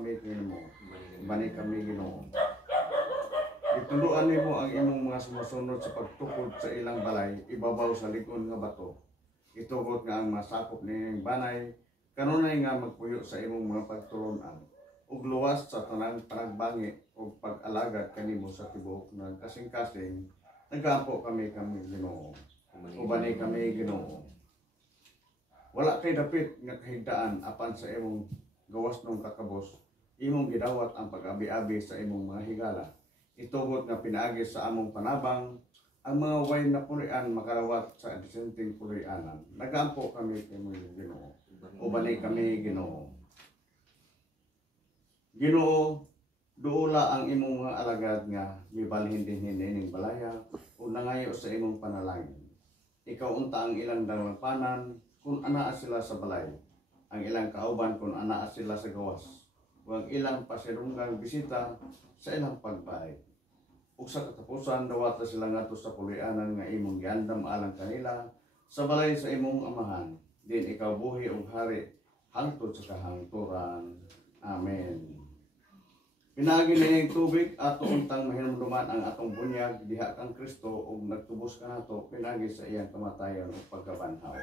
kami Ginoo. Bani kami Ginoo. Gituluan nimo ang imong mga sumusunod sa pagtukod sa ilang balay, ibabaw sa likod nga bato. Itugot nga ang masakop nining banay, kanunay nga magpuyo sa imong mga pagtulunan, ug luwas sa tanang panagbangi ug pag-alagad kanimo sa tibuok ng kasing-kasing, nagaampo kami Ginoo. Ubani kami Ginoo. Wala kay dapit nga kahigdaan apan sa imong gawas ng kakabos, imong gidawat ang pag-abi-abi sa imong mga higala. Itugot nga pinaagi sa among panabang, ang mga way na pulian makarawat sa disenteng pulianan. Nagaampo kami Ginoo. Ubani kami Ginoo. Ginoo, duula ang imong mga alagad nga gibalhin din hining balaya o nangayo sa imong panalangin. Ikaw unta ang ilang dalangpanan kung anaa sila sa balay, ang ilang kauban kung anaa sila sa gawas, o ang ilang pasirunggang bisita sa ilang pagbahay. Ug sa katapusan dawata sila ngadto sa pulianan nga imong giandam alang kanila sa balay sa imong amahan. Din ikaw buhi ug hari hangtod sa kahangturan. Amen. Pinaagi nining tubig ato untang mahinumduman ang atong bunyag diha kang Kristo ug nagtubos kanato pinaagi sa iyang kamatayon ug pagkabanhaw.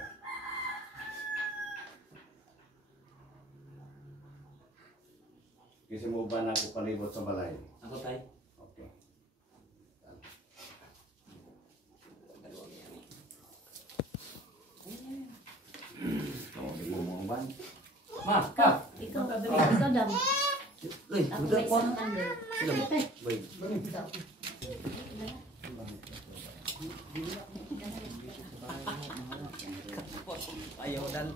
Kasi mo ba na ako palibot sa balay? Ako tayo. Okay. Di mo mga ban. Ma, ka. Ikaw dam. Uy, Ako udah may po. isang tanda. Wait. Ayaw dan.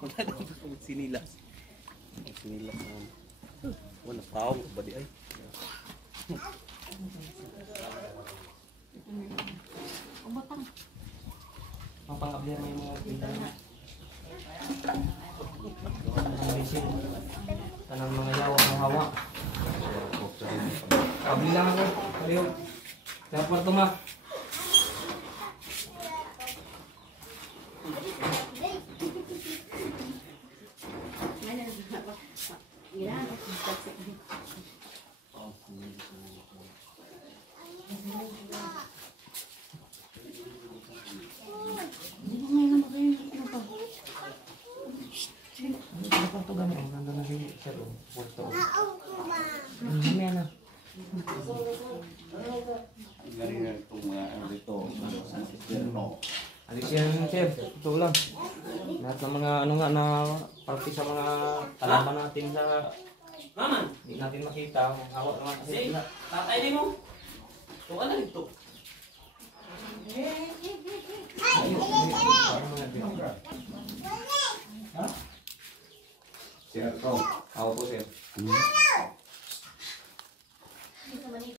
Wala daw sinilas. Sinilas naman. Wala tao ba di ay? Umatang. Mapangabli mo yung mga pindan. Tanang mga yawa ng hawa. Kabli lang ako. Kaliw. Kaya kwarto ma. Galing na itong mga dito sa Eterno. Alis yan, chef. Ito lang. Lahat ng mga ano nga na parte sa mga kalaban natin sa Maman, hindi natin makita. Hawak naman kasi sila. Tatay din mo. Ito ka lang ito. Sir, ito. Ako po, sir.